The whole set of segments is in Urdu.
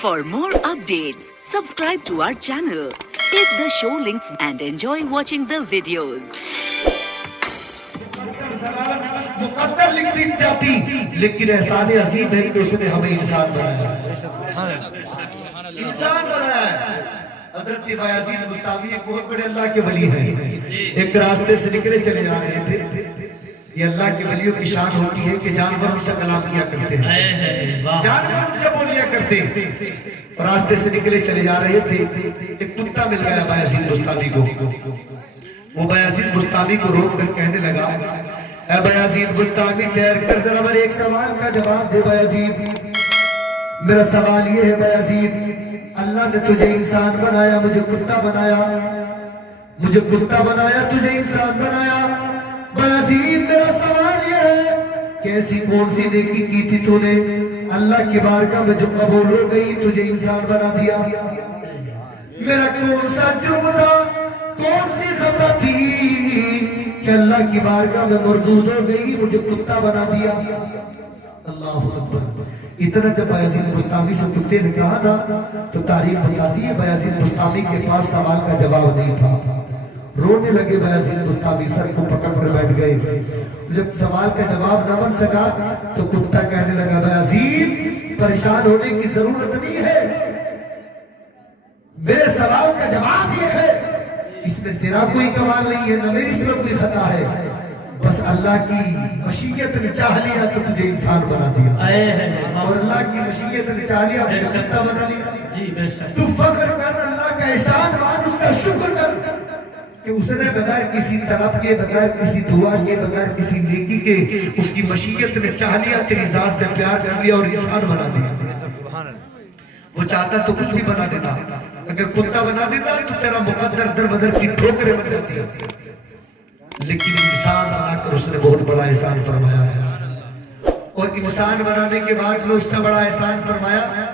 For more updates, subscribe to our channel, click the show links and enjoy watching the videos. مقدر لکھ دی جاتی لیکن احسان عظیم ہے کہ اس نے ہمیں انسان بنایا ہے حضرت بایزید بستامی ایک بہت بڑے اللہ کے ولی ہیں ایک راستے سے نکلے چلے جا رہے تھے یہ اللہ کے ولیوں کی شان ہوتی ہے کہ جانور ان سے کلام کیا کرتے ہیں جانور ان سے بولیا کرتے ہیں راستے سے نکلے چلے جا رہے تھے ایک کتا مل گیا بایزید بستامی کو وہ بایزید بستامی کو روک کر کہنے لگا اے بایزید بستامی ٹھہر کر ذرا میرے ایک سوال کا جواب دے بایزید میرا سوال یہ ہے بایزید اللہ نے تجھے انسان بنایا مجھے کتا بنایا تجھے انسان بنایا بایزید میرا سوال یہ ہے کہ ایسی کون سی نیکی کی تھی تو نے اللہ کی بارگاہ میں جو قبول ہو گئی تجھے انسان بنا دیا میرا کون سا جرم تھا کون سی خطا تھی کہ اللہ کی بارگاہ میں مردود ہو گئی مجھے کتا بنا دیا اللہ اکبر اتنا جب بایزید بستامی سے کتے نے کہا نا تو تاریخ بتاتی ہے بایزید بستامی کے پاس سوال کا جواب نہیں تھا رونے لگے بایزید بستامی سر کو پکڑ کر بیٹھ گئے جب سوال کا جواب نہ بن سکا تو کتا کہنے لگا بایزید پریشان ہونے کی ضرورت نہیں ہے میرے سوال کا جواب یہ ہے اس میں تیرا کوئی کمال نہیں ہے نہ میری اس میں کوئی خطا ہے بس اللہ کی مشیت نے چاہ لیا تو تجھے انسان بنا دیا اور اللہ کی مشیت نے چاہ لیا مجھے کتا بنا لیا تو فخر کر اللہ کا احسان مان اس کا شکر کر کہ اس نے بغیر کسی طلب کے بغیر کسی دعا کے بغیر کسی نیکی کے اس کی مشیت نے چاہ لیا تیری ذات سے پیار کر لیا اور انسان بنا دیا وہ چاہتا تو کچھ بھی بنا دیتا اگر کتا بنا دیتا تو تیرا مقدر در بدر کی ٹھوکریں بن جاتی لیکن انسان بنا کر اس نے بہت بڑا احسان فرمایا ہے اور انسان بنانے کے بعد میں اس سے بڑا احسان فرمایا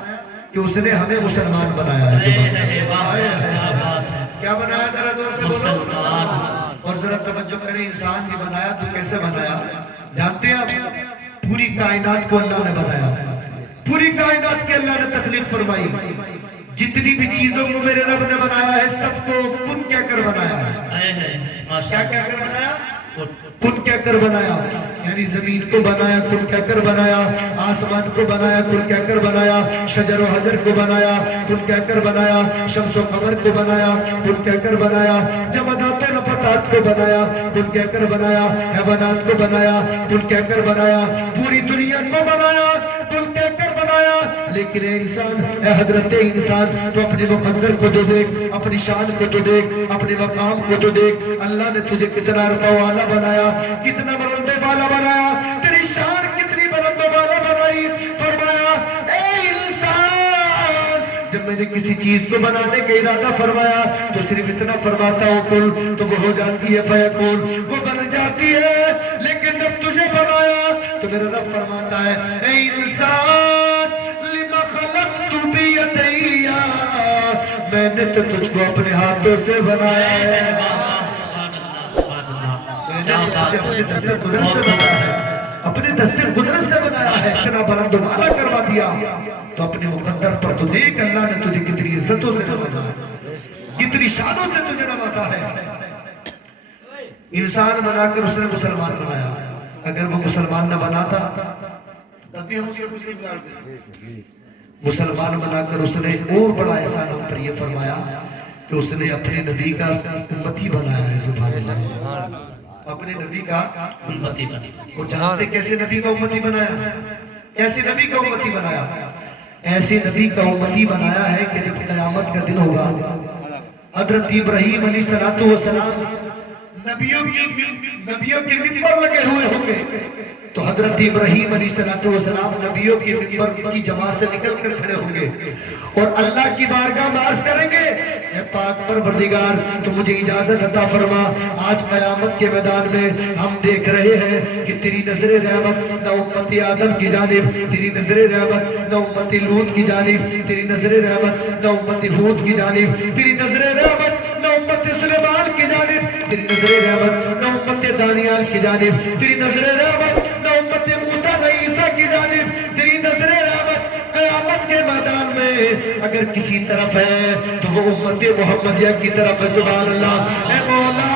کہ اس نے ہمیں مسلمان بنایا ہے کیا بنایا ذرا زور سے بولو اور ذرا توجہ کریں انسان ہی بنایا تو کیسے بنایا جانتے ہیں آپ پوری کائنات کو اللہ نے بنایا پوری کائنات کے اللہ نے تخلیق فرمائی جتنی بھی چیزوں کو میرے رب نے بنایا ہے سب کو کن کہہ کر بنایا ہے کیا کہہ کر بنایا کن کہہ کر بنایا یعنی زمین کو بنایا کن کہہ کر بنایا آسمان کو بنایا کن کہہ کر بنایا شجر و حجر کو بنایا کن کہہ کر بنایا شمس و قمر کو بنایا کن کہہ کر بنایا جمادات و نباتات کو بنایا کن کہہ کر بنایا حیوانات کو بنایا کن کہہ کر بنایا پوری دنیا کو بنایا کن کہہ کر بنایا لیکن اے انسان اے حضرت انسان تو اپنے مقدر کو تو دیکھ اپنی شان کو تو دیکھ اپنے مقام کو تو دیکھ اللہ نے تجھے کتنا عرفہ والا بنایا کتنا بلند والا بنایا تیری شان کتنی بلند والا بنائی فرمایا اے انسان جب میں نے کسی چیز کو بنانے کا ارادہ فرمایا تو صرف اتنا فرماتا ہوں کل تو وہ ہو جاتی ہے فیکون وہ بن جاتی ہے لیکن جب تجھے بنایا تو میرا رب فرماتا ہے اے انسان لما خلقت بیدیا میں نے تو تجھ کو اپنے ہاتھوں سے بنایا ہے اپنے دست قدرت سے بنایا ہے اپنے دست قدرت سے بنایا ہے اتنا بلند و بالا کروا دیا تو اپنے مقدر پر تو دیکھ اللہ نے تجھے کتنی عزتوں سے نوازا ہے کتنی شانوں سے تجھے نوازا ہے انسان بنا کر اس نے مسلمان بنایا اگر وہ مسلمان نہ بناتا تب بھی ہم سے کچھ نہیں کرتے مسلمان بنا کر اس نے اور بڑا احسان ہم پر یہ فرمایا کہ اس نے اپنے نبی کا امتی بنایا ہے سبحان اللہ اپنے نبی کا امتی بنایا وہ جانتے کیسے نبی کا امتی بنایا کیسے نبی کا امتی بنایا ایسے نبی کا امتی بنایا ہے کہ جب قیامت کا دن ہوگا حضرت ابراہیم علیہ السلام نبیوں کے منبر لگے ہوئے ہوں گے تو حضرت ابراہیم علیہ السلام نبیوں کے منبر کی جماعت سے نکل کر کھڑے ہوں گے اور اللہ کی بارگاہ میں عرض کریں گے اے پاک پروردگار تو مجھے اجازت عطا فرما آج قیامت کے میدان میں ہم دیکھ رہے ہیں کہ تیری نظر رحمت نہ امت آدم کی جانب تیری نظر رحمت نہ امت لوط کی جانب تیری نظر رحمت نہ امت ہود کی جانب تیری نظر رحمت نہ امت سلیمان کی جانب تیری نظر رحمت نہ امت دانیال کی جانب تیری نظر رحمت نہ امت موسیٰ نہ عیسیٰ کی جانب تیری نظر رحمت قیامت کے میدان میں اگر کسی طرف ہے تو وہ امت محمدیہ کی طرف ہے. سبحان اللہ. اے مولا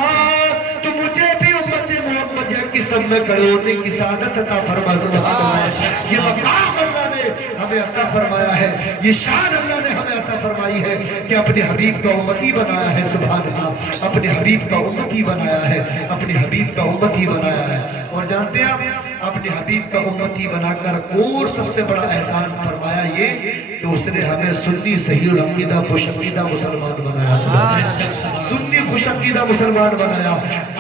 تو مجھے بھی امت محمدیہ کی سب میں کھڑے ہونے کی سعادت عطا فرما. سبحان اللہ. یہ مقام اللہ نے ہمیں عطا فرمایا ہے, یہ شان اللہ نے ہمیں عطا فرمائی ہے کہ اپنے حبیب کا امتی بنایا ہے. سبحان اللہ. اپنے حبیب کا امتی بنایا ہے, اپنے حبیب کا امتی بنایا ہے. اور جانتے ہیں آپ اپنے حبیب کا امتی بنا کر اور سب سے بڑا احسان فرمایا یہ کہ اس نے ہمیں سنی صحیح العقیدہ خوشعقیدہ مسلمان بنایا. سنی خوشعقیدہ مسلمان بنایا.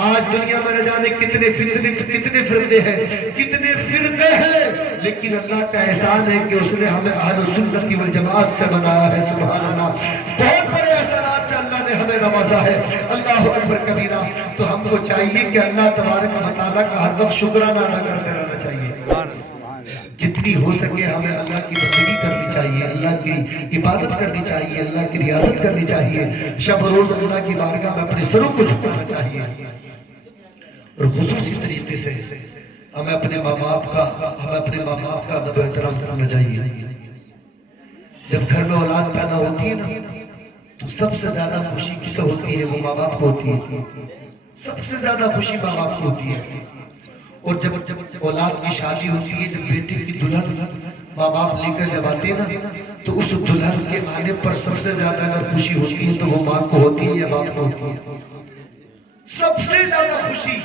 آج دنیا میں نہ جانے کتنے فتنے کتنے فرقے ہیں, کتنے فرقے ہیں, لیکن اللہ کا احسان ہے کہ اس نے ہمیں اہل سنت والجماعت سے بنایا ہے. سبحان اللہ. بہت بڑے احسانات سے اللہ نے ہمیں نوازا ہے. اللہ اکبر کبیرہ. تو ہم کو چاہیے کہ اللہ تبارک و تعالیٰ کا ہر وقت شکرانہ ادا کرتے رہنا چاہیے. جتنی ہو سکے ہمیں اللہ کی بندگی کرنی چاہیے, اللہ کی عبادت کرنی چاہیے, اللہ کی ریاضت کرنی چاہیے. شب روز اللہ کی بارگاہ میں اپنے سروں کو جھکانا چاہیے. اور خصوصی طریقے سے ہمیں اپنے ماں باپ کا ادب و احترام کرنا چاہیے. جب گھر میں اولاد پیدا ہوتی ہے نا تو سب سے زیادہ خوشی کس سے ہوتی ہے؟ وہ ماں باپ کو ہوتی ہے. سب سے زیادہ خوشی ماں باپ کو ہوتی ہے. اور جب اولاد کی شادی ہوتی ہے, جب بیٹے کی دلہن ماں باپ لے کر جب آتے ہیں نا تو اس دلہن کے آنے پر سب سے زیادہ اگر خوشی ہوتی ہے تو وہ ماں کو ہوتی ہے یا باپ کو ہوتی ہے؟ سب سے زیادہ خوشی.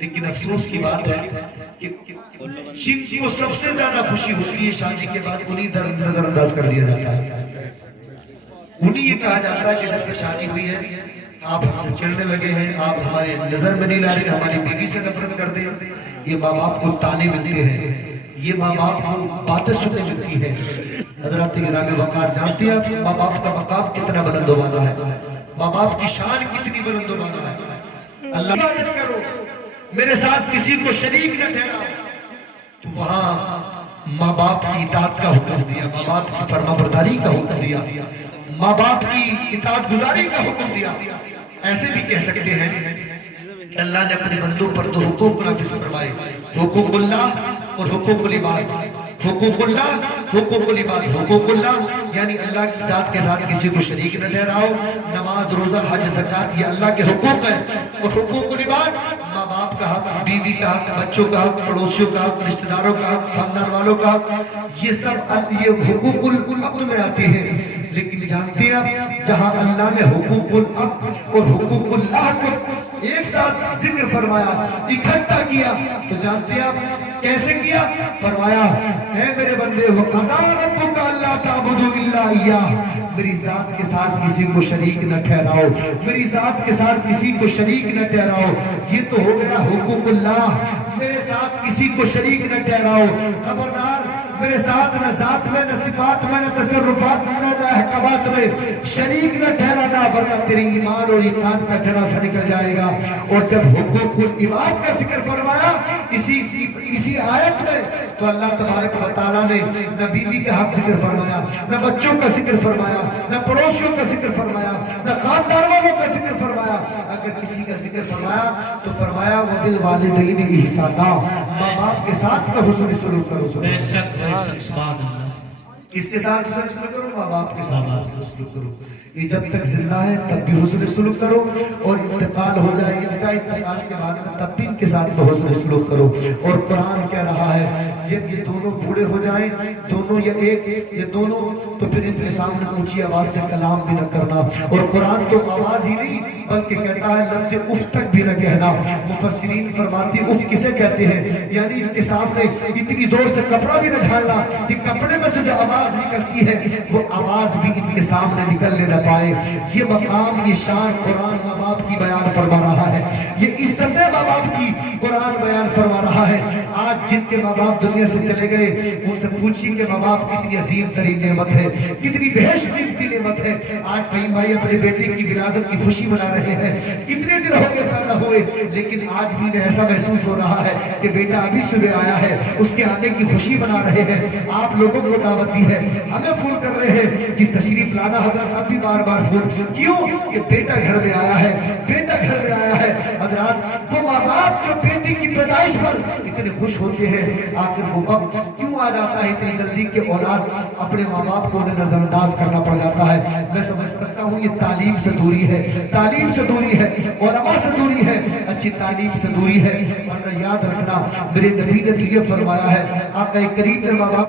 لیکن افسوس کی بات ہے کہ جن کو سب سے زیادہ خوشی ہوتی ہے شادی کے بعد انہیں نظر انداز کر دیا جاتا ہے. انہیں یہ کہا جاتا ہے کہ جب سے شادی ہوئی ہے آپ ہم سے چڑھنے لگے ہیں, آپ ہمارے نظر میں نہیں لا رہے, ہماری بیوی سے نفرت کر دیں. یہ ماں باپ کو تانے ملتے ہیں, یہ ماں باپ کو باتیں سننے ملتی ہیں. حضرات گرامی وقار جانتے ہیں آپ ماں باپ کا مقام کتنا بلند و بالا ہے, ماں باپ کی شان کتنی بلند و بالا ہے. اللہ عبادت کرو, میرے ساتھ کسی کو شریک نہ ٹھہراؤ. تو وہاں ماں باپ کی اطاعت کا حکم دیا, ماں باپ کی فرما برداری کا حکم دیا, ماں باپ کی اطاعت گزاری کا حکم دیا. ایسے بھی کہہ سکتے ہیں کہ اللہ نے اپنے بندوں پر دو حقوق نافذ فرمائے, حقوق اللہ اور حقوق العباد. حقوق اللہ, حقوق العباد. حقوق اللہ یعنی اللہ کی ذات کے ساتھ کسی کو شریک نہ ٹھہراؤ. نماز, روزہ, حج, زکوٰۃ یہ اللہ کے حقوق ہیں. اور حقوق العباد ماں باپ کا حق, بیوی کا حق, بچوں کا حق, پڑوسیوں کا حق, رشتہ داروں کا حق, خاندان والوں کا حق, یہ سب یہ حقوق العبد میں آتے ہیں. لیکن جانتے ہیں آپ جہاں اللہ نے حقوق العبد اور حقوق اللہ کو ایک ساتھ ذکر فرمایا, اکٹھا کیا, تو جانتے ہیں آپ کیسے کیا؟ فرمایا اے میرے بندے وَقَضَىٰ رَبُّكَ أَلَّا تَعْبُدُوا إِلَّا إِيَّاهُ, میری ذات کے ساتھ کسی کو شریک نہ ٹھہراؤ, میری ذات کے ساتھ کسی کو شریک نہ ٹھہراؤ. یہ تو ہو گیا حقوق اللہ, میرے ساتھ کسی کو شریک نہ ٹھہراؤ. خبردار میرے ساتھ نہ ذات میں, نہ صفات میں, نہ تصرفات میں, نہ احکامات میں شریک نہ ٹھہرانا, ورنہ تیری ایمان اور اطاعت کا جنازہ نکل جائے گا. اور جب حقوق العباد کا ذکر فرمایا اسی آیت میں تو اللہ تبارک و تعالیٰ نے نہ بیوی کا حق ذکر فرمایا, نہ بچوں کا ذکر فرمایا, نہ پڑوسیوں کا ذکر فرمایا, نہ خاندان والوں کا ذکر فرمایا. اگر کسی کا ذکر فرمایا تو فرمایا وَبِالْوَالِدَيْنِ إِحْسَانًا, ماں باپ کے ساتھ میں حسن سلوک کرو. کس کے ساتھ حسن سلوک کرو؟ ماں باپ کے ساتھ حسن سلوک کرو. یہ جب تک زندہ ہے تب بھی حسن سلوک کرو, اور انتقال ہو جائے ان کا انتقال کے بعد تب بھی ان کے ساتھ حسن سلوک کرو. اور قرآن کہہ رہا ہے جب یہ دونوں بوڑھے ہو جائیں, دونوں یا ایک یہ دونوں, تو پھر ان کے سامنے اونچی آواز سے کلام بھی نہ کرنا. اور قرآن تو آواز ہی نہیں بلکہ کہتا ہے لفظ اف تک بھی نہ کہنا. مفسرین فرماتے اف کسے کہتے ہیں, یعنی ان کے سامنے اتنی زور سے کپڑا بھی نہ جھاڑنا کہ کپڑے میں سے جو آواز نکلتی ہے وہ آواز بھی ان کے سامنے نکلنے نہ پائے. یہ مقام, یہ شان قرآن ماں باپ کی بیان فرما رہا ہے, یہ عزت ماں باپ کی قرآن بیان فرما رہا ہے. آج جن کے ماں باپ دنیا سے چلے گئے ان سے پوچھیں کہ ماں باپ کتنی عظیم ترین نعمت ہے, کتنی بہشت قیمتی نعمت ہے. آج فہیم بھائی اپنے بیٹے کی ولادت کی خوشی منا رہے ہیں, اتنے دن ہو گئے پیدا ہوئے, لیکن آج بھی انہیں ایسا محسوس ہو رہا ہے کہ بیٹا ابھی صبح آیا ہے, اس کے آنے کی خوشی منا رہے ہیں. آپ لوگوں کو دعوت دی ہے, ہمیں فون کر رہے ہیں کہ تشریف لانا حضرت. اب بھی بار بار فون کیوں کہ بیٹا گھر میں آیا ہے, بیٹا گھر میں آیا ہے. حضرات وہ ماں باپ جو بیٹی کی پیدائش پر اتنے خوش ہوتے ہیں، آخر وہ وقت کیوں آ جاتا ہے اتنی جلدی کہ اولاد اپنے ماں باپ کو انہیں نظر انداز کرنا پڑ جاتا ہے؟ میں سمجھ سکتا ہوں یہ تعلیم سے دوری ہے، تعلیم سے دوری ہے، علماء سے دوری ہے، اچھی تعلیم سے دوری ہے۔ ورنہ یاد رکھنا میرے نبی نے تو یہ فرمایا ہے، آقا کریم نے ماں باپ